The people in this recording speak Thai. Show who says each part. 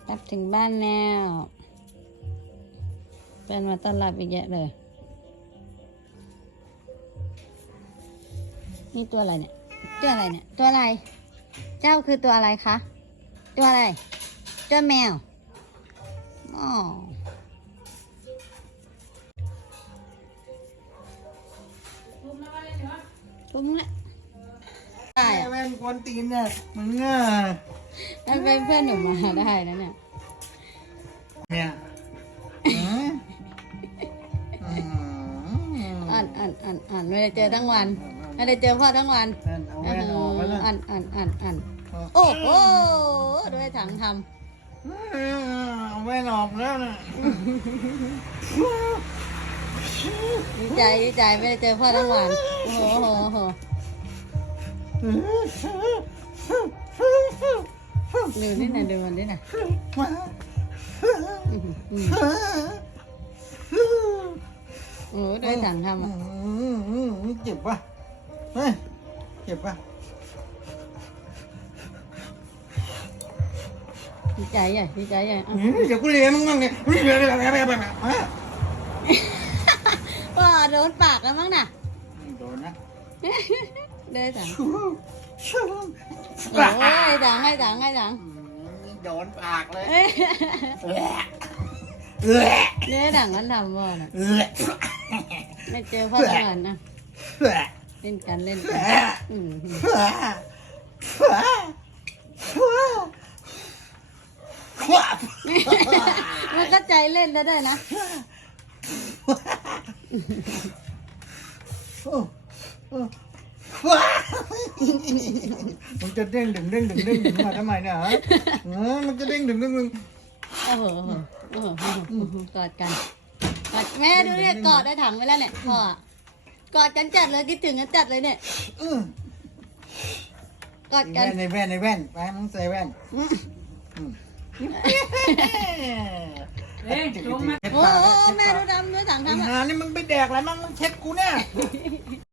Speaker 1: กลับถึงบ้านแล้วเป็นมาต้อนรับอีกเยอะเลยนี่ตัวอะไรเนี่ยตัวอะไรเนี่ยตัวอะไรเจ้าคือตัวอะไรคะตัวอะไรตัวแมวอ๋อทุ่มละได้
Speaker 2: แม่งกวนตีนเนี่ยมึงอ่ะ
Speaker 1: มันเป็นเพื่อนหนูมาได้นะเนี่ย
Speaker 2: เนี่ย
Speaker 1: อ่านไม่ได้เจอทั้งวันไม่ได้เจอพ่อทั้งวัน
Speaker 2: เอาแว่นออกแล้วนะ
Speaker 1: อ่านโอ้โหด้วยถังท
Speaker 2: เอาแว่นออกแล้วนะ
Speaker 1: ำดีใจไม่ได้เจอพ่อทั้งวันโอ้โหดูนี่นะดูมันนี่นะโอ้ด้วยถังทำอ่ะ
Speaker 2: เจ็บปะเฮ้ยเจ็บปะ
Speaker 1: ดีใจใหญ่
Speaker 2: เดี๋ยวกูเลี้ยงมึงบ้างเนี่ย
Speaker 1: ว่าโดนปากแล้วมั้งน่ะ
Speaker 2: โดนนะ
Speaker 1: ด้วยถังโอ้ยถังให้ถัง
Speaker 2: โดนปากเลย
Speaker 1: เนี่ยถังนั้นทำว่าน่ะไม่เจอพ่อทั้งวันนะเล่นกันมันก็ใจเล่นได้ด้วยนะ
Speaker 2: มันจะเด้งดึงมาทำไมเนี่ยฮะมันจะเด้งดึง
Speaker 1: โอ้โหกอดกันกอดแม่ดูเนี่ยกอดได้ถังไว้แล้วเนี่ยพ่อกอดกันจัดเลยคิดถึงกันจัดเลยเนี่ยกอดกัน
Speaker 2: ในแว่นไปมึงใส่แว่น
Speaker 1: โอ้แม่ดูดำด้วยถังทำอ่ะ
Speaker 2: นี่มึงไปแดกอะไรมึงเช็ดกูเนี่ย